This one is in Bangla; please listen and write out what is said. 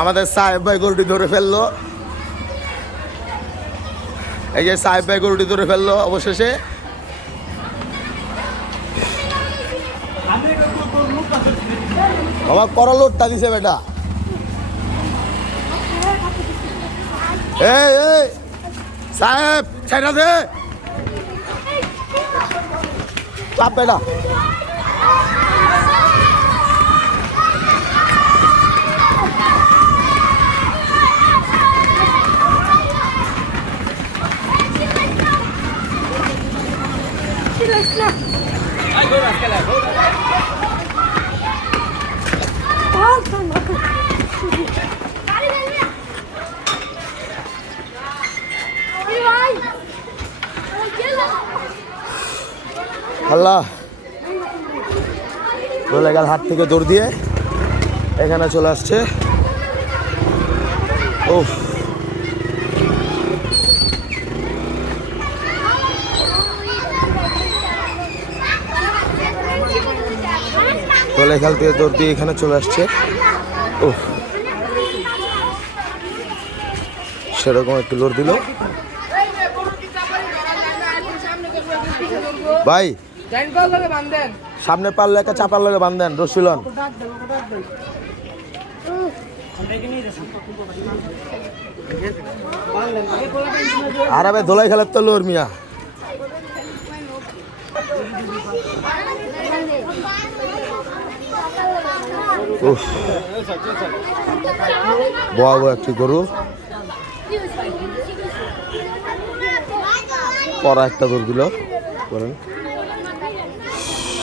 আমাদের সাহেব ভাই গরুটি ধরে ফেলল। এই যে সাহেব ভাই গরুটি ধরে ফেলল অবশেষে। বাবা করো লোটটা দিছে বেটা। সাহেব ছেড়া দে। চাপ বেটা। আল্লাহ। চলে গেল হাত থেকে দৌড় দিয়ে এখানে চলে আসছে। ও দোলে খেল থেকে দৌড় দিয়ে এখানে চলে আসছে। ও সেরকম একটু লোড দিল। ভাই, সামনে পারলে একটা চাপার লগে বান্ধেন রসিলন। আর আবে দোলাই খেলার তো লোর মিয়া। বয়া একটি গরু। পরা একটা গরু দিল। করেন